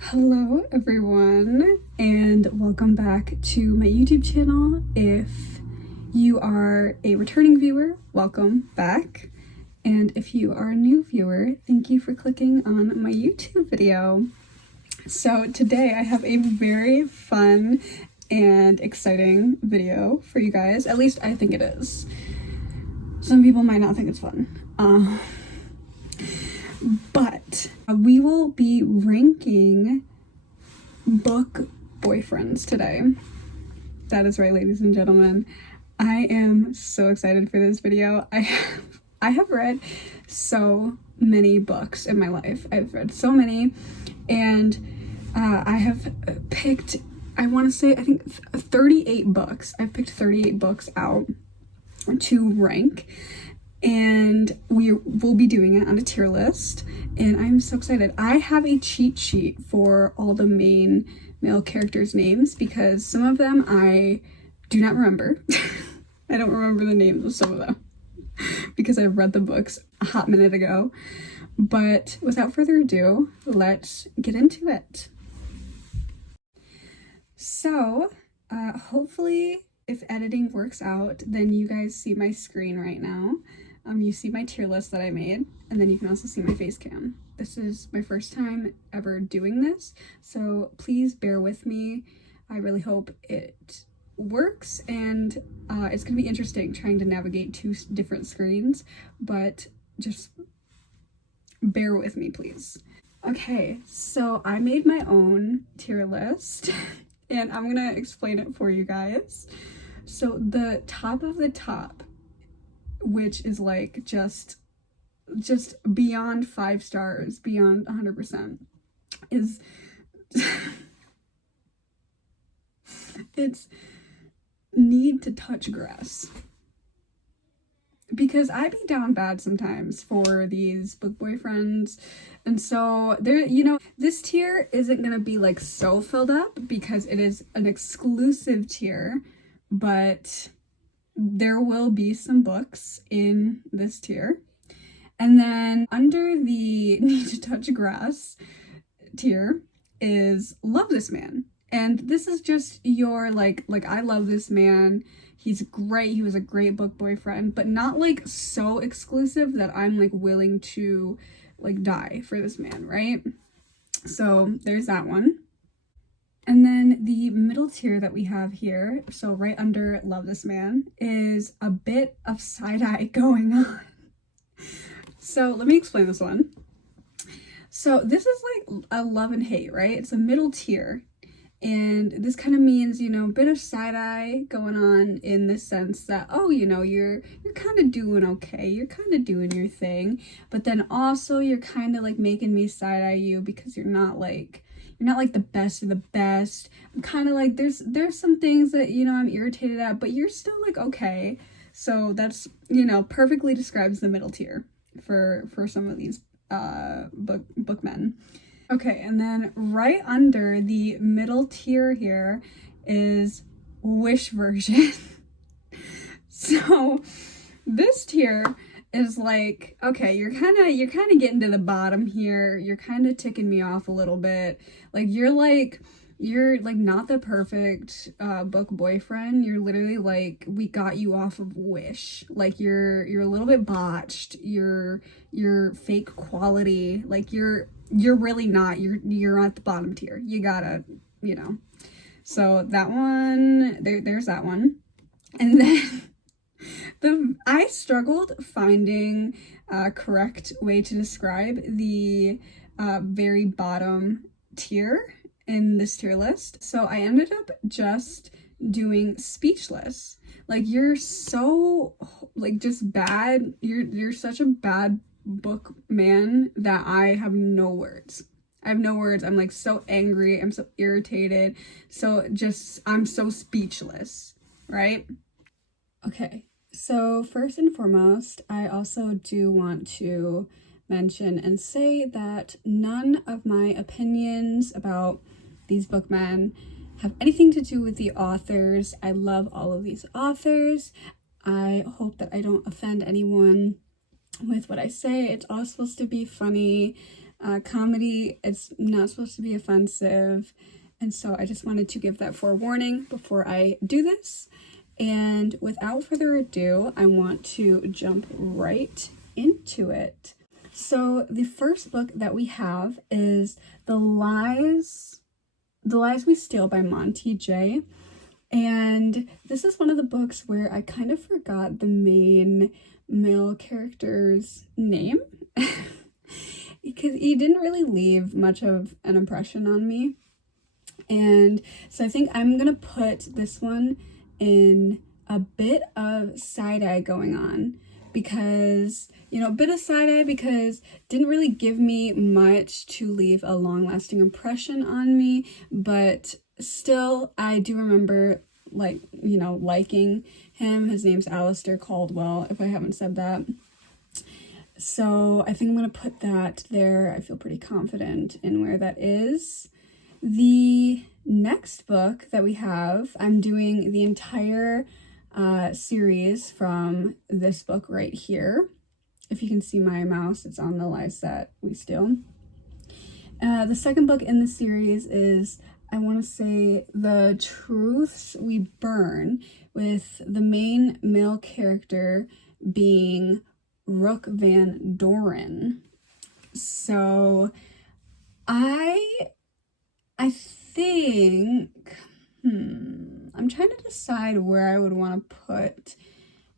Hello everyone, and welcome back to my YouTube channel. If you are a returning viewer, welcome back. And if you are a new viewer, thank you for clicking on my YouTube video. So today I have a very fun and exciting video for you guys. At least I think it is. Some people might not think it's fun. But we will be ranking book boyfriends today. That is right, ladies and gentlemen. I am so excited for this video. I have read so many books in my life. I've read so many, and I have picked, I want to say, I think 38 books. I've picked 38 books out to rank, and we will be doing it on a tier list, and I'm so excited. I have a cheat sheet for all the main male characters' names because some of them I do not remember. I don't remember the names of some of them because I've read the books a hot minute ago. But without further ado, let's get into it. So, hopefully, if editing works out, then you guys see my screen right now. You see my tier list that I made, and then you can also see my face cam. This is my first time ever doing this, so please bear with me. I really hope it works, and it's gonna be interesting trying to navigate two different screens, but just bear with me, please. Okay, so I made my own tier list, and I'm gonna explain it for you guys. So the top of the top, which is like just beyond 5 stars, beyond 100%, is it's Need to Touch Grass. Because I be down bad sometimes for these book boyfriends, and so there, you know, this tier isn't gonna be like so filled up because it is an exclusive tier, but there will be some books in this tier. And then under the Need to Touch Grass tier is Love This Man. And this is just your like I love this man. He's great. He was a great book boyfriend, but not like so exclusive that I'm like willing to like die for this man, right? So there's that one. And then the middle tier that we have here, so right under Love This Man, is a bit of side-eye going on. So let me explain this one. So this is like a love and hate, right? It's a middle tier. And this kind of means, you know, a bit of side-eye going on in the sense that, oh, you know, you're kind of doing okay. You're kind of doing your thing. But then also you're kind of like making me side-eye you because you're not like the best of the best. I'm kind of like, there's some things that, you know, I'm irritated at, but you're still like, okay. So that's, you know, perfectly describes the middle tier for some of these bookmen. Okay, and then right under the middle tier here is Wish version. So this tier is like, okay, you're kind of getting to the bottom here. You're kind of ticking me off a little bit. Like you're not the perfect book boyfriend. You're literally like, we got you off of Wish. Like you're a little bit botched. You're fake quality. Like you're really not. You're at the bottom tier. You gotta, you know. So that one, there's that one. And then I struggled finding a correct way to describe the very bottom tier in this tier list. So I ended up just doing Speechless. Like you're so like just bad. You're such a bad book man that I have no words. I have no words. I'm like so angry. I'm so irritated. So just, I'm so speechless, right? Okay. So first and foremost, I also do want to mention and say that none of my opinions about these bookmen have anything to do with the authors. I love all of these authors. I hope that I don't offend anyone with what I say. It's all supposed to be funny. comedy. It's not supposed to be offensive. And so I just wanted to give that forewarning before I do this. And without further ado, I want to jump right into it. So the first book that we have is The Lies We Steal by Monty J. And this is one of the books where I kind of forgot the main male character's name because he didn't really leave much of an impression on me. And so I think I'm gonna put this one in a bit of side-eye going on because, a bit of side-eye because didn't really give me much to leave a long-lasting impression on me, but still I do remember liking him. His name's Alistair Caldwell, if I haven't said that. So I think I'm gonna put that there. I feel pretty confident in where that is. The next book that we have, I'm doing the entire series from this book right here. If you can see my mouse, it's on The Lies That We Steal. The second book in the series is, I want to say, The Truths We Burn, with the main male character being Rook Van Doren. So I think, I'm trying to decide where I would want to put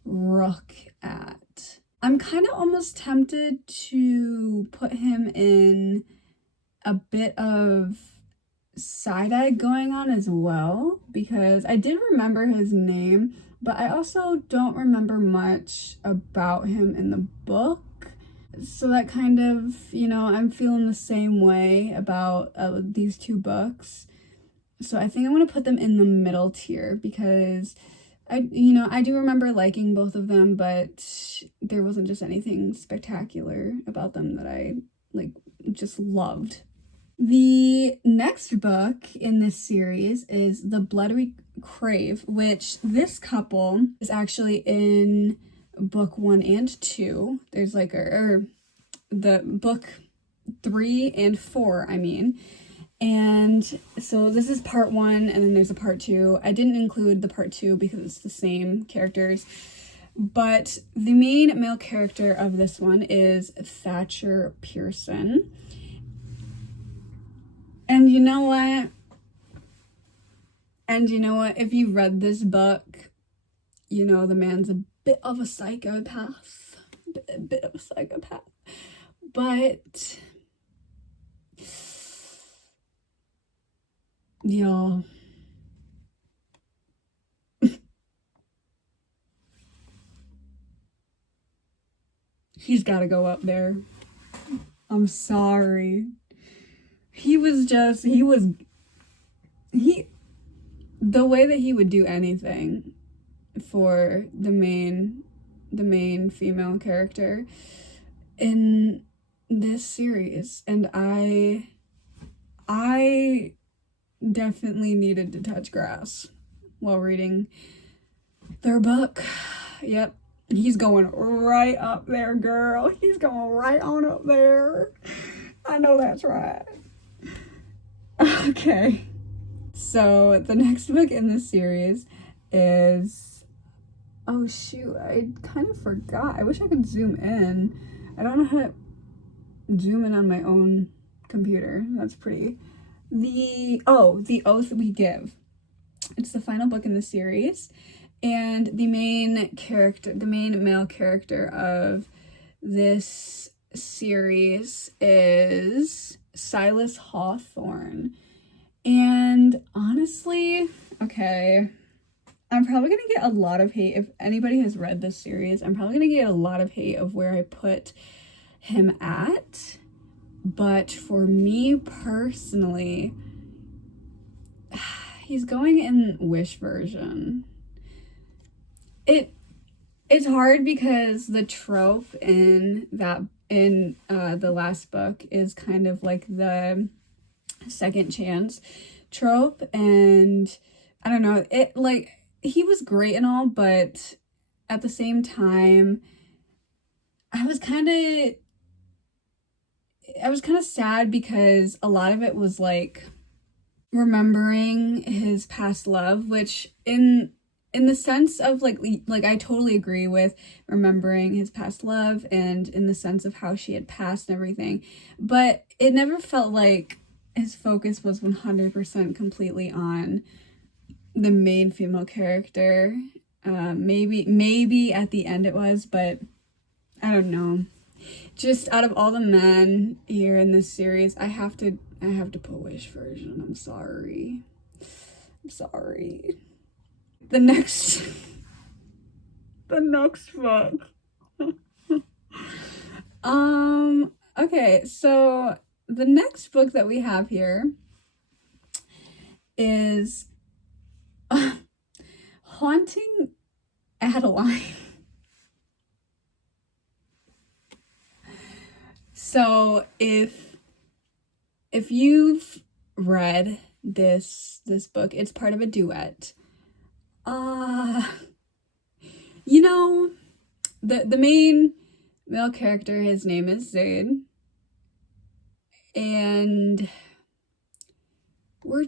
Rook at. I'm kind of almost tempted to put him in a bit of side-eye going on as well, because I did remember his name, but I also don't remember much about him in the book. So that kind of, I'm feeling the same way about these two books. So I think I'm going to put them in the middle tier because I do remember liking both of them, but there wasn't just anything spectacular about them that I just loved. The next book in this series is The Blood We Crave, which this couple is actually in book 1 and 2. There's the book 3 and 4, and so this is part 1, and then there's a part 2. I didn't include the part 2 because it's the same characters, but the main male character of this one is Thatcher Pearson. And you know what? If you read this book, the man's a bit of a psychopath. A bit of a psychopath. But, y'all, he's got to go up there. I'm sorry. The way that he would do anything for the main female character in this series, and I definitely needed to touch grass while reading their book. Yep, he's going right up there, girl. He's going right on up there. I know that's right. Okay, so the next book in this series is, oh shoot, I kind of forgot. I wish I could zoom in. I don't know how to zoom in on my own computer. That's pretty. The Oath We Give. It's the final book in the series, and the main male character of this series is Silas Hawthorne. And honestly, okay, I'm probably gonna get a lot of hate if anybody has read this series. I'm probably gonna get a lot of hate of where I put him at, but for me personally, he's going in Wish version. It's hard because the trope in the last book is kind of like the second chance trope, and I don't know, he was great and all, but at the same time I was kind of, I was kind of sad because a lot of it was like remembering his past love, which in the sense of like I totally agree with remembering his past love and in the sense of how she had passed and everything, but it never felt like his focus was 100% completely on the main female character. Maybe at the end it was, but I don't know. Just out of all the men here in this series, I have to put Wish version. I'm sorry. The next book. Okay, so the next book that we have here is Haunting Adeline. So if you've read this book, it's part of a duet. You know, the main male character, his name is Zaid, and we're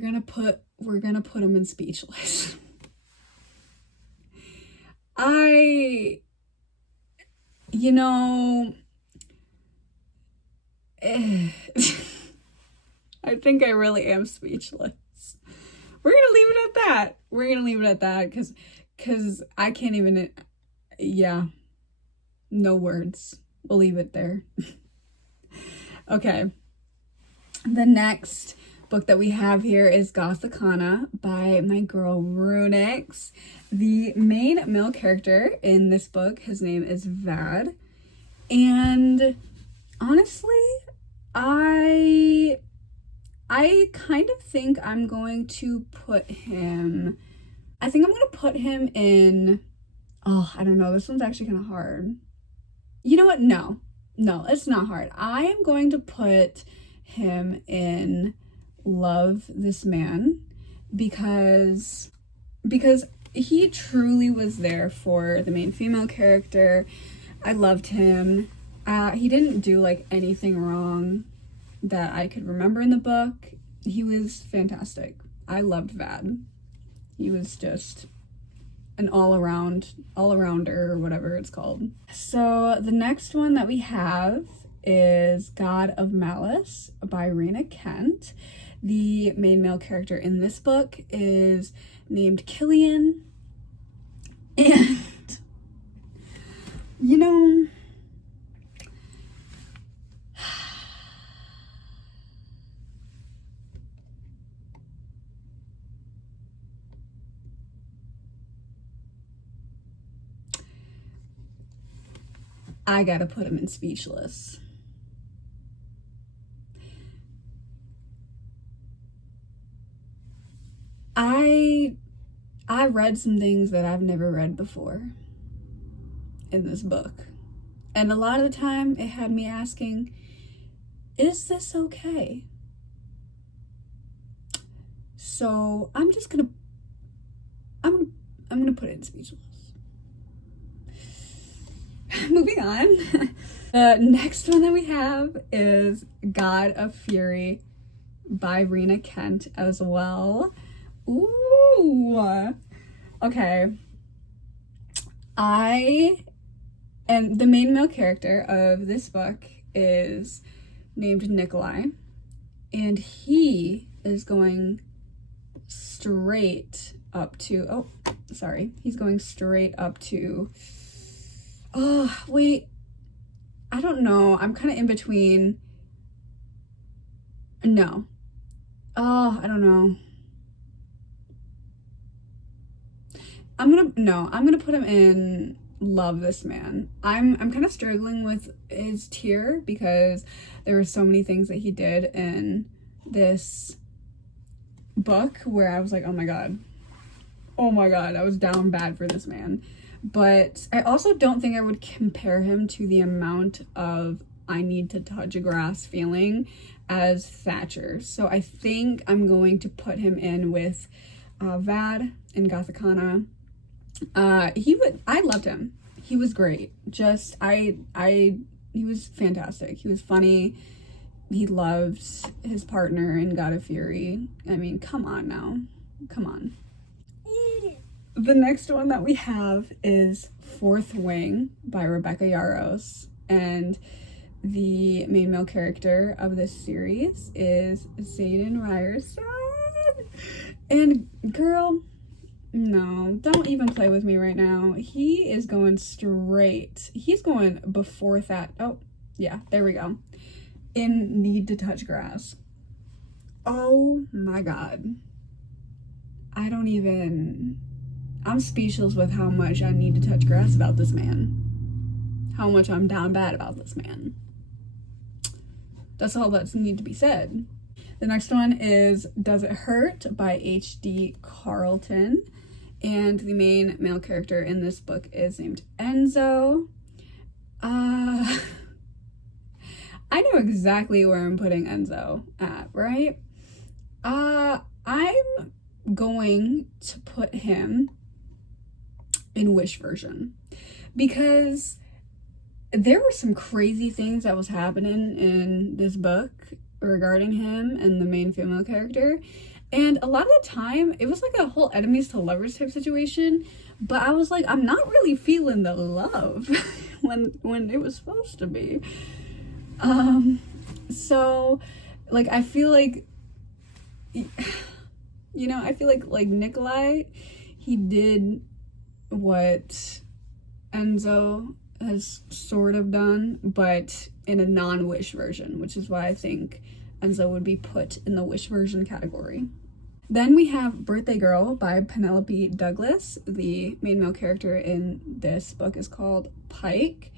gonna put him in Speechless. You know, I think I really am speechless. We're gonna leave it at that. Because I can't even, yeah, no words. We'll leave it there. Okay. The next book that we have here is Gothicana by my girl Runix. The main male character in this book, his name is Vad. And honestly, I kind of think I'm going to put him in, oh, I don't know, this one's actually kind of hard. You know what? No, it's not hard. I am going to put him in Love This Man because he truly was there for the main female character. I loved him. He didn't do like anything wrong that I could remember in the book. He was fantastic. I loved Vad. He was just an all-arounder or whatever it's called. So the next one that we have is God of Malice by Rena Kent. The main male character in this book is named Killian. And, you know, I gotta put him in Speechless. I read some things that I've never read before in this book. And a lot of the time it had me asking, is this okay? So I'm gonna put it in Speechless. Moving on. The next one that we have is God of Fury by Rena Kent as well. Ooh. Okay. And the main male character of this book is named Nikolai, and he is going straight up to, he's going straight up to, oh, wait, I don't know. I'm kind of in between. No. Oh, I don't know. I'm gonna put him in Love This Man. I'm kind of struggling with his tier because there were so many things that he did in this book where I was like, oh my god, I was down bad for this man. But I also don't think I would compare him to the amount of I need to touch a grass feeling as Thatcher. So I think I'm going to put him in with Vad in Gothicana. I loved him. he was great. Just, he was fantastic. He was funny. He loved his partner in God of Fury. I mean, come on now. Come on. The next one that we have is Fourth Wing by Rebecca Yarros. And the main male character of this series is Xaden Ryerson. And girl, no, don't even play with me right now. He is going straight. He's going before that. Oh, yeah, there we go. In Need to Touch Grass. Oh my God. I'm speechless with how much I need to touch grass about this man. How much I'm down bad about this man. That's all that's need to be said. The next one is Does It Hurt by H.D. Carlton. And the main male character in this book is named Enzo. I know exactly where I'm putting Enzo at, right? I'm going to put him in Wish version because there were some crazy things that was happening in this book regarding him and the main female character, and a lot of the time it was like a whole enemies to lovers type situation, but I was like, I'm not really feeling the love when it was supposed to be. So like I feel like, you know, I feel like Nikolai, he did what Enzo has sort of done, but in a non-Wish version, which is why I think Enzo would be put in the Wish version category. Then we have Birthday Girl by Penelope Douglas. The main male character in this book is called Pike,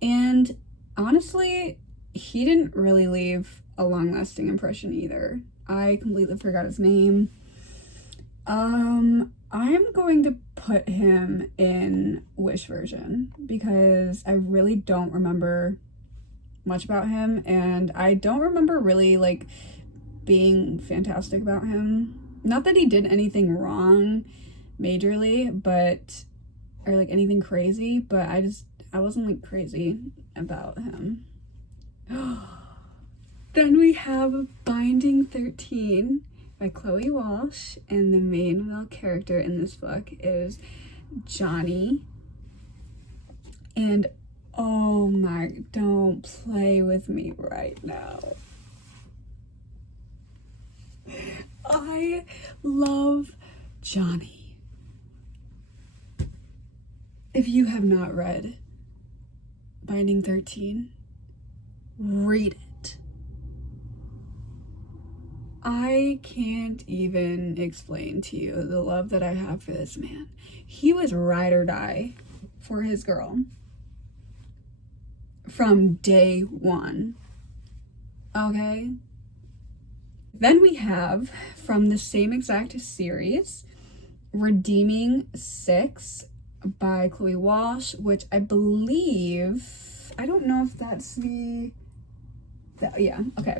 and honestly, he didn't really leave a long-lasting impression either. I completely forgot his name. I'm going to put him in Wish version because I really don't remember much about him, and I don't remember really like being fantastic about him. Not that he did anything wrong majorly, but or like anything crazy, but I wasn't like crazy about him. Then we have Binding 13 by Chloe Walsh, and the main male character in this book is Johnny. And oh my, don't play with me right now. I love Johnny. If you have not read Binding 13, read it. I can't even explain to you the love that I have for this man. He was ride or die for his girl from day one. Okay? Then we have, from the same exact series, Redeeming 6 by Chloe Walsh, which I believe, I don't know if that's yeah, okay.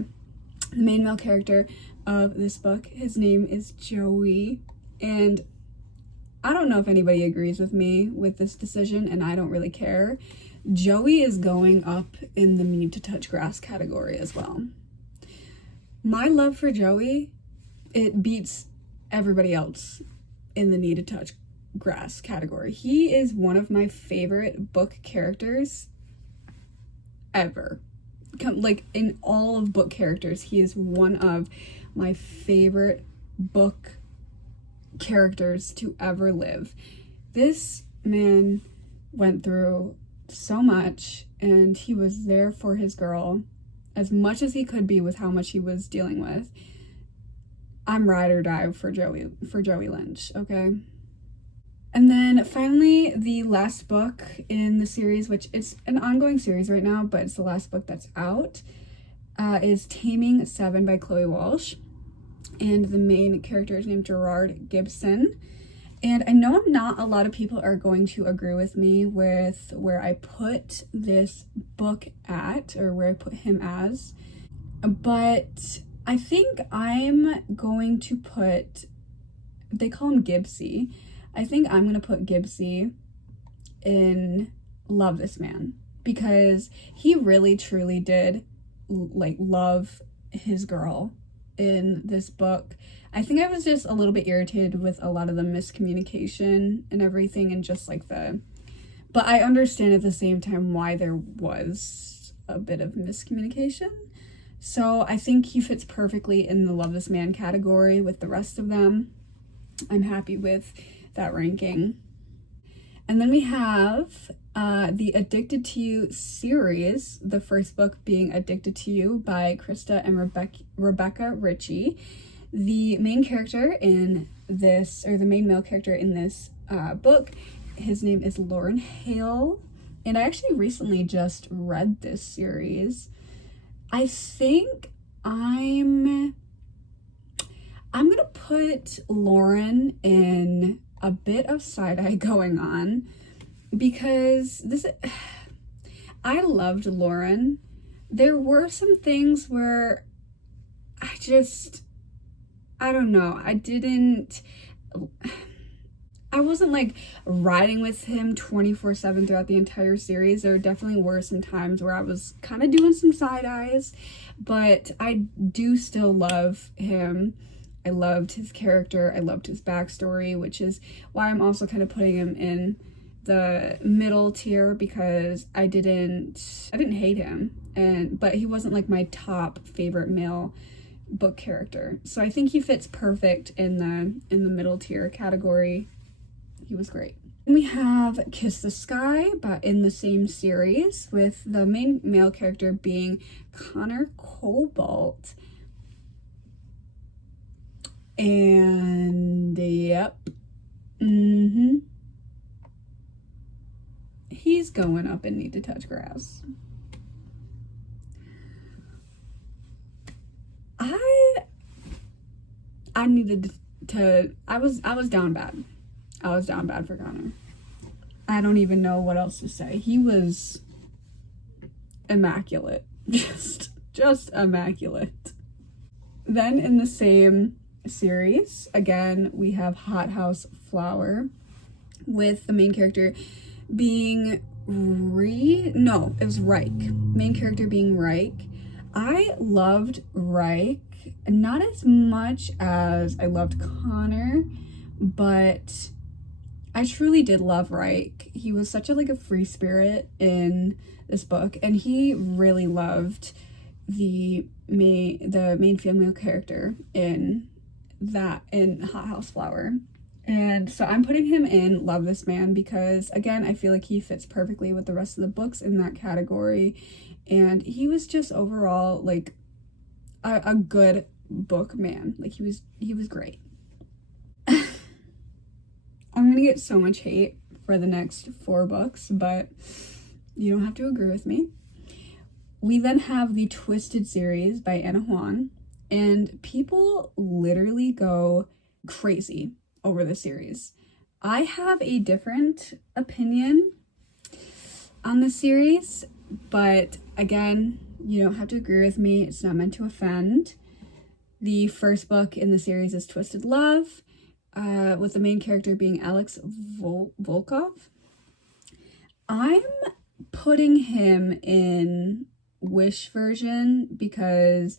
The main male character of this book, his name is Joey, and I don't know if anybody agrees with me with this decision, and I don't really care. Joey is going up in the Need to Touch Grass category as well. My love for Joey, it beats everybody else in the Need to Touch Grass category. He is one of my favorite book characters ever. Like in all of book characters, he is one of my favorite book characters to ever live. This man went through so much, and he was there for his girl as much as he could be with how much he was dealing with. I'm ride or die for Joey Lynch, okay? And then finally, the last book in the series, which it's an ongoing series right now, but it's the last book that's out, is Taming 7 by Chloe Walsh. And the main character is named Gerard Gibson. And I know not a lot of people are going to agree with me with where I put this book at, or where I put him as, but I think I'm going to put, they call him Gibbsy. I think I'm going to put Gibbsy in love this man because he really truly did like love his girl in this book. I think I was just a little bit irritated with a lot of the miscommunication and everything, and just like but I understand at the same time why there was a bit of miscommunication. So I think he fits perfectly in the love this man category with the rest of them. I'm happy with that ranking. And then we have the Addicted to You series, the first book being Addicted to You by Krista and Rebecca Ritchie. The main character in this, or the main male character in this book, his name is Lauren Hale. And I actually recently just read this series. I think I'm gonna put Lauren in a bit of side-eye going on because I loved Lauren. There were some things where I don't know, I wasn't like riding with him 24/7 throughout the entire series. There definitely were some times where I was kind of doing some side eyes, but I do still love him. I loved his character. I loved his backstory, which is why I'm also kind of putting him in the middle tier because I didn't hate him, but he wasn't like my top favorite male book character. So I think he fits perfect in the middle tier category. He was great. And we have Kiss the Sky, but in the same series, with the main male character being Connor Cobalt. And yep. He's going up in Need to Touch Grass. I needed to, I was down bad. I was down bad for Connor. I don't even know what else to say. He was immaculate. Just immaculate. Then in the same series, again, we have Hothouse Flower, with the main character being it was Reich. Main character being Reich. I loved Reich, not as much as I loved Connor, but I truly did love Reich. He was such a free spirit in this book, and he really loved the main female character in Hothouse Flower. And so I'm putting him in Love This Man because, again, I feel like he fits perfectly with the rest of the books in that category. And he was just overall like a good book man. Like he was great. I'm gonna get so much hate for the next 4 books, but you don't have to agree with me. We then have the Twisted series by Anna Huang, and people literally go crazy over the series. I have a different opinion on the series, but again, you don't have to agree with me. It's not meant to offend. The first book in the series is Twisted Love, with the main character being Alex Volkov. I'm putting him in Wish version because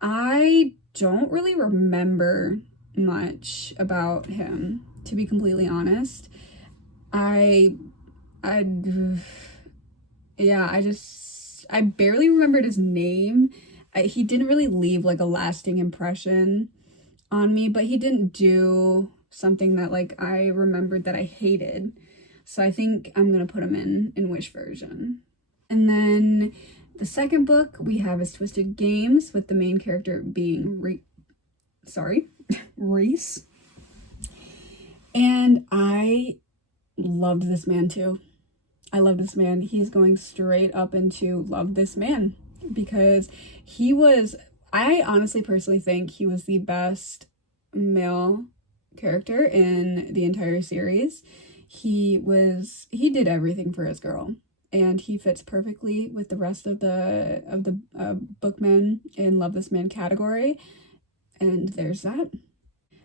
I don't really remember much about him, to be completely honest. I barely remembered his name. He didn't really leave a lasting impression on me, but he didn't do something that I remembered that I hated. So I think I'm gonna put him in Wish version. And then the second book we have is Twisted Games, with the main character being Reese. And I loved this man too. I love this man. He's going straight up into Love This Man because I honestly personally think he was the best male character in the entire series. He did everything for his girl, and he fits perfectly with the rest of the bookmen in Love This Man category. And there's that.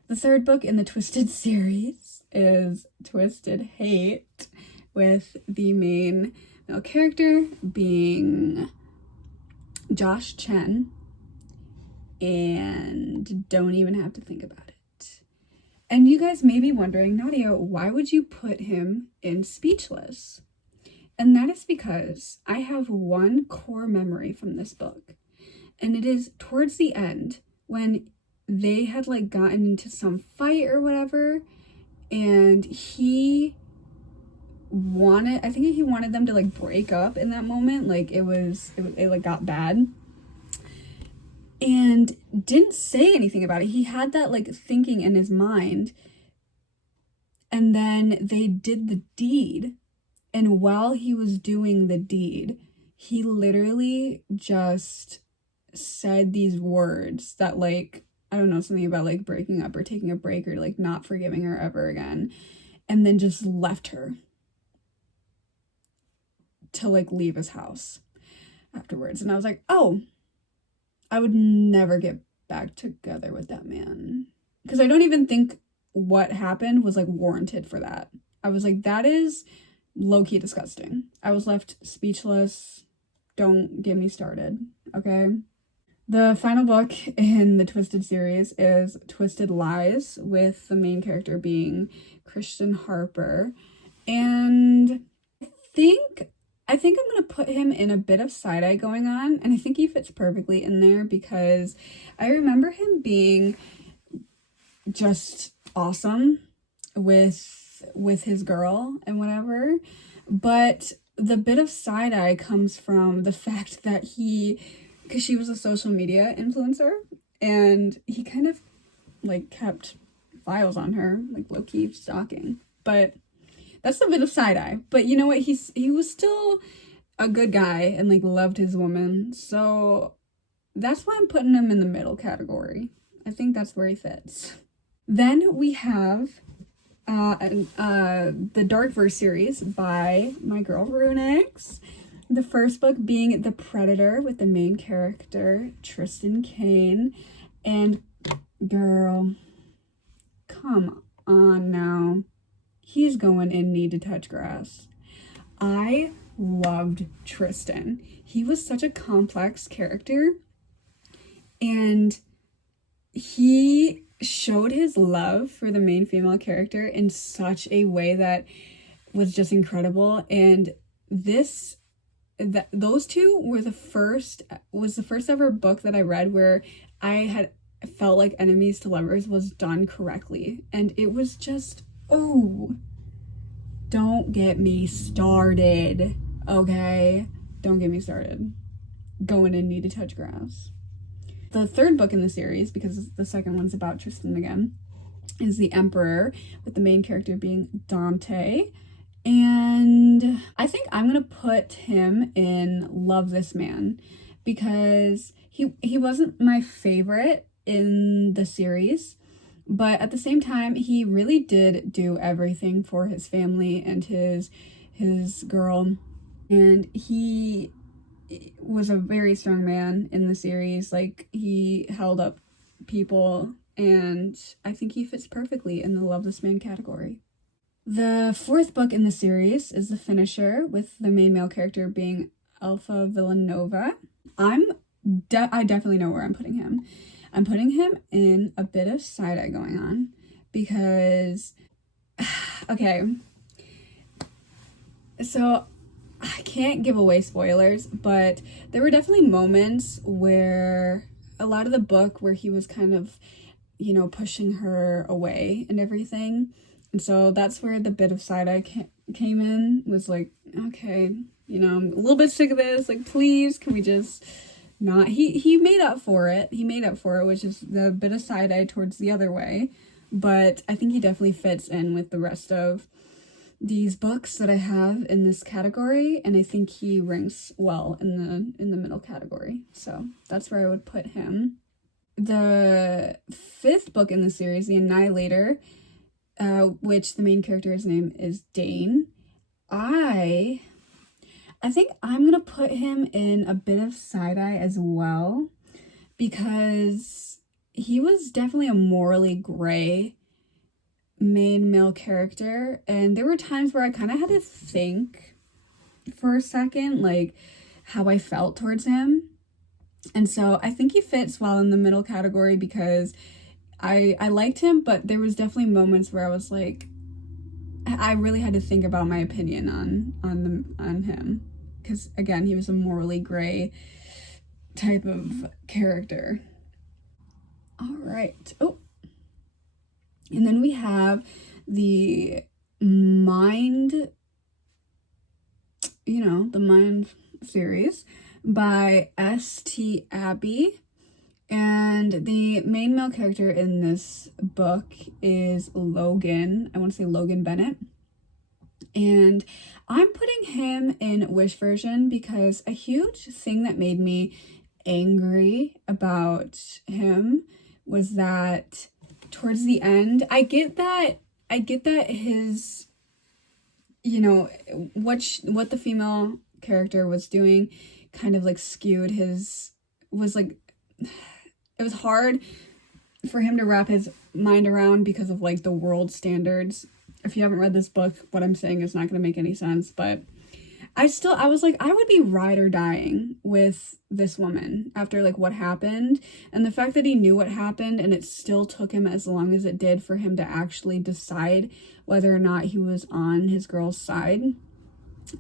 The third book in the Twisted series is Twisted Hate with the main male character being Josh Chen, and don't even have to think about it. And you guys may be wondering, Nadia, why would you put him in Speechless? And that is because I have one core memory from this book, and it is towards the end when they had like gotten into some fight or whatever, and I think he wanted them to like break up in that moment. Like it like got bad, and didn't say anything about it. He had that like thinking in his mind, and then they did the deed. And while he was doing the deed, he literally just said these words that, like, I don't know, something about like breaking up or taking a break or like not forgiving her ever again, and then just left her to like leave his house afterwards. And I was like, oh, I would never get back together with that man, because I don't even think what happened was like warranted for that. I was like, that is low-key disgusting. I was left speechless. Don't get me started, okay? The final book in the Twisted series is Twisted Lies, with the main character being Christian Harper. And I think I'm gonna put him in a bit of side-eye going on, and I think he fits perfectly in there because I remember him being just awesome with his girl and whatever, but the bit of side-eye comes from the fact that because she was a social media influencer, and he kind of like kept files on her, like low-key stalking. But that's a bit of side-eye. But you know what, he was still a good guy and like loved his woman, so that's why I'm putting him in the middle category. I think that's where he fits. Then we have the Darkverse series by my girl Runix. The first book being The Predator, with the main character Tristan Kane. And girl, come on now. He's going in Need to Touch Grass. I loved Tristan. He was such a complex character, and he showed his love for the main female character in such a way that was just incredible. And those two was the first ever book that I read where I had felt like enemies to lovers was done correctly, and it was just, oh, don't get me started, okay? Don't get me started. Going in Need to Touch Grass. The third book in the series, because the second one's about Tristan again, is The Emperor, with the main character being Dante. And I think I'm gonna put him in Love This Man, because he wasn't my favorite in the series, but at the same time, he really did do everything for his family and his girl. And he was a very strong man in the series. Like, he held up people, and I think he fits perfectly in the Love This Man category. The fourth book in the series is The Finisher, with the main male character being Alpha Villanova. I definitely know where I'm putting him. I'm putting him in a bit of side-eye going on, because okay, so I can't give away spoilers, but there were definitely moments where a lot of the book where he was kind of, you know, pushing her away and everything. And so that's where the bit of side-eye came in, was like, okay, you know, I'm a little bit sick of this. Like, please, can we just not? He made up for it. He made up for it, which is the bit of side-eye towards the other way. But I think he definitely fits in with the rest of these books that I have in this category, and I think he ranks well in the middle category. So that's where I would put him. The fifth book in the series, The Annihilator, which the main character's name is Dane. I think I'm gonna put him in a bit of side-eye as well, because he was definitely a morally gray main male character, and there were times where I kind of had to think for a second, like, how I felt towards him. And so I think he fits well in the middle category because I liked him, but there was definitely moments where I was like, I really had to think about my opinion on him, because again, he was a morally gray type of character. All right. Oh, and then we have the Mind, the Mind series by S.T. Abbey. And the main male character in this book is Logan. I want to say Logan Bennett. And I'm putting him in Wish version because a huge thing that made me angry about him was that towards the end, I get that his, what the female character was doing kind of like skewed it was hard for him to wrap his mind around because of like the world standards. If you haven't read this book, what I'm saying is not going to make any sense, but I was like, I would be ride or dying with this woman after like what happened. And the fact that he knew what happened and it still took him as long as it did for him to actually decide whether or not he was on his girl's side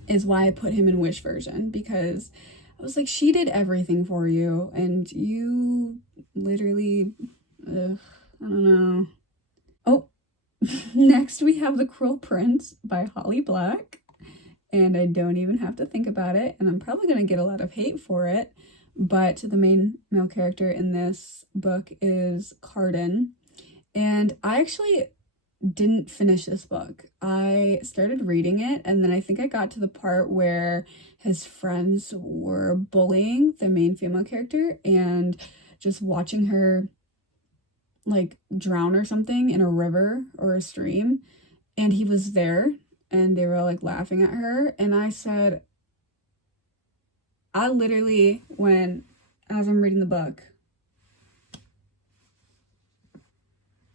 is why I put him in Wish version, because I was like, she did everything for you and you literally, I don't know. Oh, next we have The Cruel Prince by Holly Black. And I don't even have to think about it. And I'm probably going to get a lot of hate for it. But the main male character in this book is Carden. And I actually didn't finish this book. I started reading it, and then I think I got to the part where his friends were bullying the main female character and just watching her like drown or something in a river or a stream. And he was there and they were like laughing at her. And I said, I literally went, as I'm reading the book,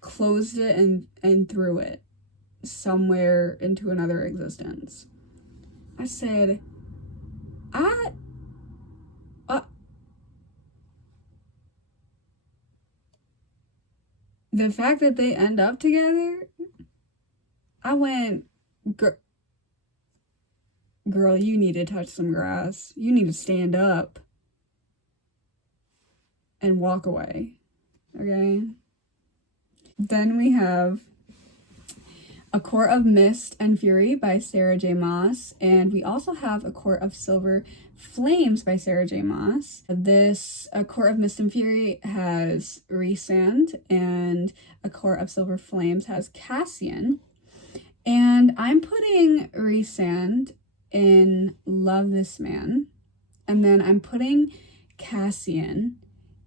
closed it and threw it somewhere into another existence. I said, the fact that they end up together, I went, girl, you need to touch some grass. You need to stand up and walk away. Okay? Then we have A Court of Mist and Fury by Sarah J. Maas. And we also have A Court of Silver Flames by Sarah J. Maas. This A Court of Mist and Fury has Rhysand, and A Court of Silver Flames has Cassian. And I'm putting Rhysand in Love This Man. And then I'm putting Cassian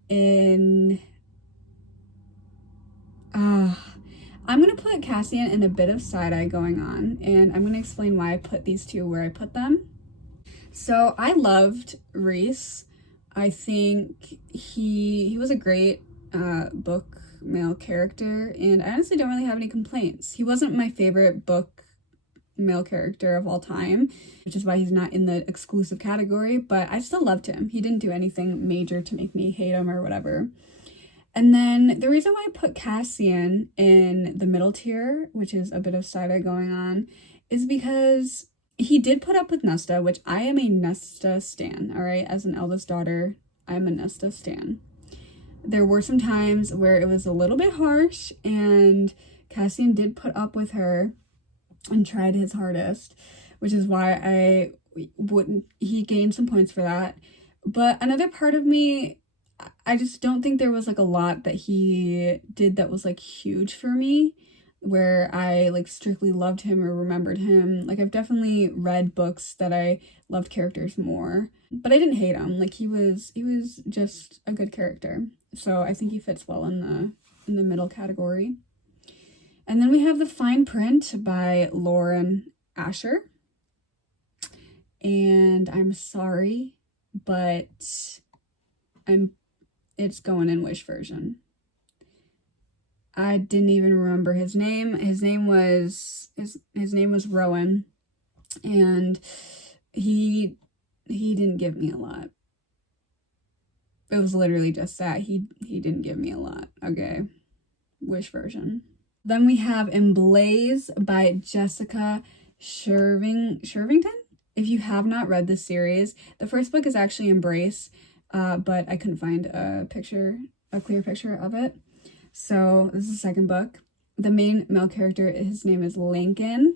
in... I'm going to put Cassian in a bit of side-eye going on, and I'm going to explain why I put these two where I put them. So I loved Rhys. I think he was a great book male character, and I honestly don't really have any complaints. He wasn't my favorite book male character of all time, which is why he's not in the exclusive category, but I still loved him. He didn't do anything major to make me hate him or whatever. And then the reason why I put Cassian in the middle tier, which is a bit of side-eye going on, is because he did put up with Nesta, which I am a Nesta stan, all right? As an eldest daughter, I'm a Nesta stan. There were some times where it was a little bit harsh, and Cassian did put up with her and tried his hardest, which is why he gained some points for that. But another part of me, I just don't think there was like a lot that he did that was like huge for me, where I like strictly loved him or remembered him. Like I've definitely read books that I loved characters more, but I didn't hate him. Like he was just a good character. So I think he fits well in the middle category. And then we have The Fine Print by Lauren Asher. And I'm sorry, but it's going in Wish version. I didn't even remember his name. His name was Rowan, and he didn't give me a lot. It was literally just that. He didn't give me a lot. Okay. Wish version. Then we have Emblaze by Jessica Shervington. If you have not read this series, the first book is actually Embrace, but I couldn't find a clear picture of it. So this is the second book. The main male character, his name is Lincoln,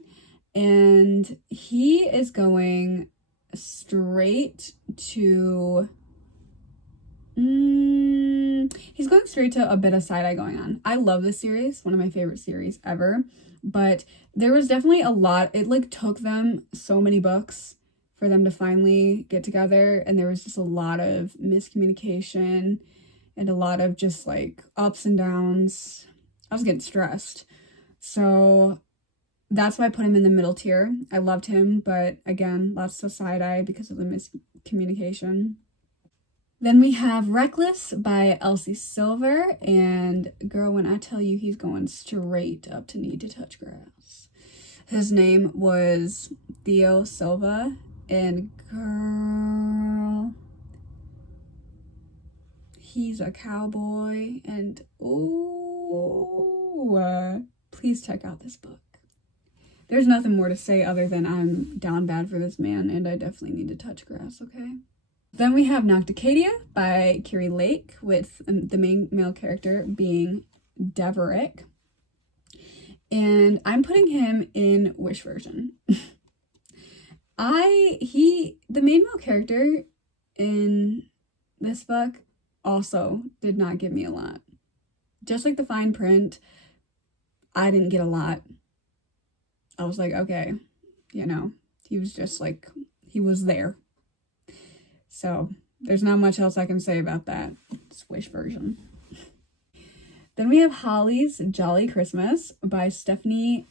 and he is going straight to he's going straight to a bit of side-eye going on. I love this series, one of my favorite series ever, but there was definitely a lot. It like took them so many books for them to finally get together, and there was just a lot of miscommunication and a lot of just like ups and downs. I was getting stressed. So that's why I put him in the middle tier. I loved him, but again, lots of side-eye because of the miscommunication. Then we have Reckless by Elsie Silver, and girl, when I tell you he's going straight up to Need to Touch Grass. His name was Theo Silva, and girl, he's a cowboy, and please check out this book. There's nothing more to say other than I'm down bad for this man, and I definitely need to touch grass, okay? Then we have Nocticadia by Kiri Lake, with the main male character being Deverick. And I'm putting him in Wish version. The main male character in this book also did not give me a lot. Just like the fine print, I didn't get a lot. I was like, okay, he was just like, he was there. So there's not much else I can say about that. It's Wish version. Then we have Holly's Jolly Christmas by Stephanie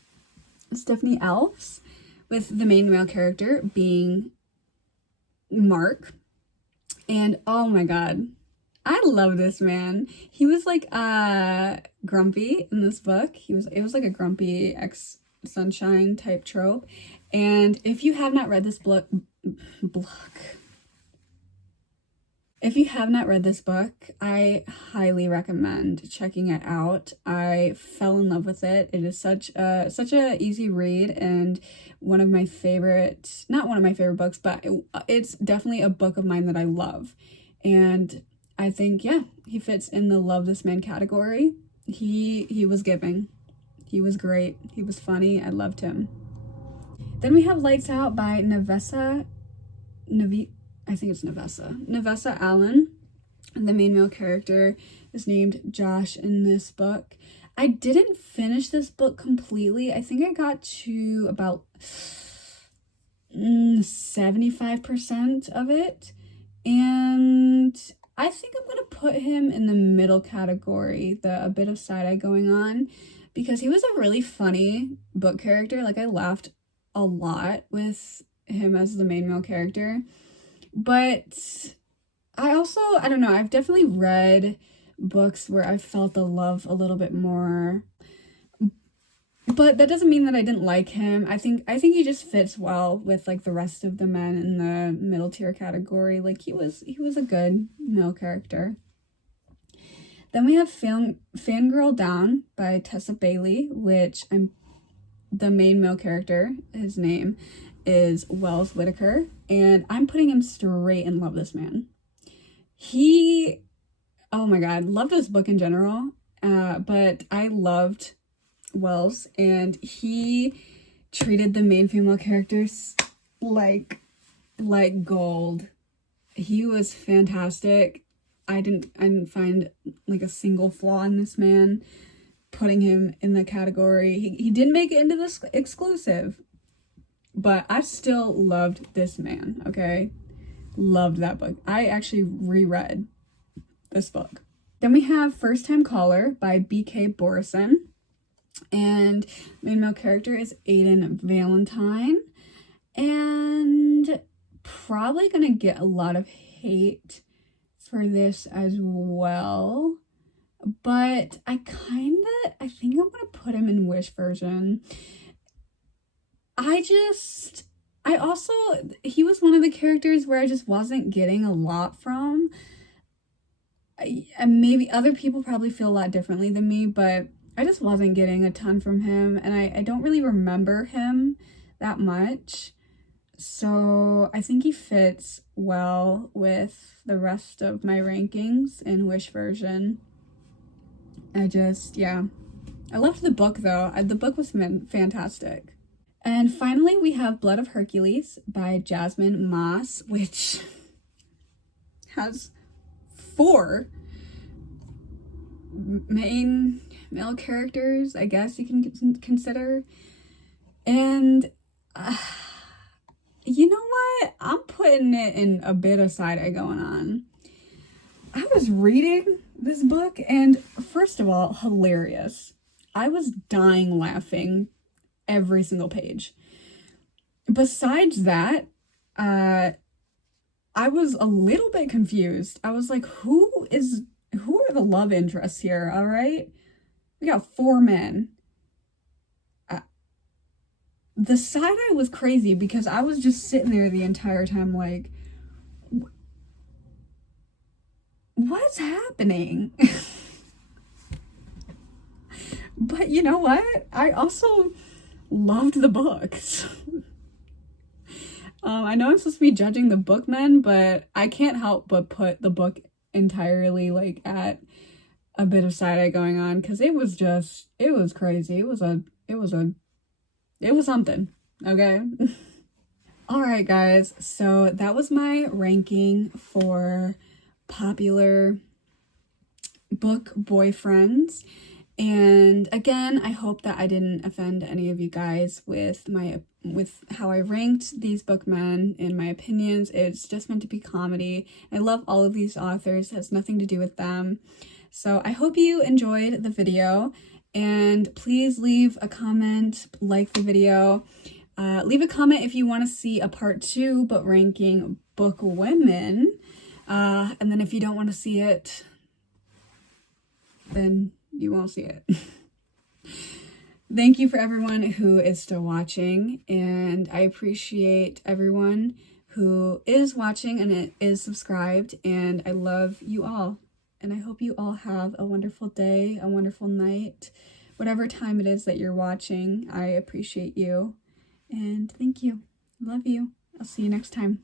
Elves, with the main male character being Mark. And oh my god, I love this man. He was like grumpy in this book. It was like a grumpy ex-sunshine type trope. And if you have not read this If you have not read this book, I highly recommend checking it out. I fell in love with it. It is such a easy read, and not one of my favorite books, but it's definitely a book of mine that I love. And I think, he fits in the love this man category. He was giving. He was great. He was funny. I loved him. Then we have Lights Out by Nevessa Allen. The main male character is named Josh in this book. I didn't finish this book completely. I think I got to about 75% of it. And I think I'm going to put him in the middle category, a bit of side-eye going on, because he was a really funny book character. Like, I laughed a lot with him as the main male character. But I don't know, I've definitely read books where I felt the love a little bit more. But that doesn't mean that I didn't like him. I think he just fits well with like the rest of the men in the middle tier category. Like he was a good male character. Then we have Fangirl Down by Tessa Bailey, which the main male character, his name is Wells Whitaker, and I'm putting him straight in love this man. Oh my god, loved this book in general, but I loved Wells, and he treated the main female characters like gold. He was fantastic. I didn't find like a single flaw in this man, putting him in the category. He didn't make it into this exclusive, but I still loved this man, okay? Loved that book. I actually reread this book. Then we have First Time Caller by B.K. Borison. And main male character is Aiden Valentine. And probably gonna get a lot of hate for this as well. but I think I'm gonna put him in Wish version. I also, he was one of the characters where I just wasn't getting a lot from. And maybe other people probably feel a lot differently than me, but I just wasn't getting a ton from him, and I don't really remember him that much. So I think he fits well with the rest of my rankings in Wish version. Yeah. I loved the book though. The book was fantastic. And finally, we have Blood of Hercules by Jasmine Moss, which has 4 main male characters, I guess you can consider. And you know what? I'm putting it in a bit of side eye going on. I was reading this book, and first of all, hilarious. I was dying laughing every single page. Besides that, I was a little bit confused. I was like, who are the love interests here? All right, we got 4 men. The side eye was crazy because I was just sitting there the entire time like, what's happening? But you know what? I also loved the books. I know I'm supposed to be judging the bookmen, but I can't help but put the book entirely like at a bit of side eye going on, because it was crazy. It was something. Okay. All right, guys. So that was my ranking for popular book boyfriends. And again, I hope that I didn't offend any of you guys with how I ranked these bookmen and my opinions. It's just meant to be comedy. I love all of these authors. It has nothing to do with them. So I hope you enjoyed the video, and please leave a comment, like the video. Leave a comment if you want to see a part 2, but ranking book women. And then if you don't want to see it, then you won't see it. Thank you for everyone who is still watching, and I appreciate everyone who is watching and is subscribed, and I love you all. And I hope you all have a wonderful day, a wonderful night, whatever time it is that you're watching. I appreciate you, and thank you. Love you. I'll see you next time.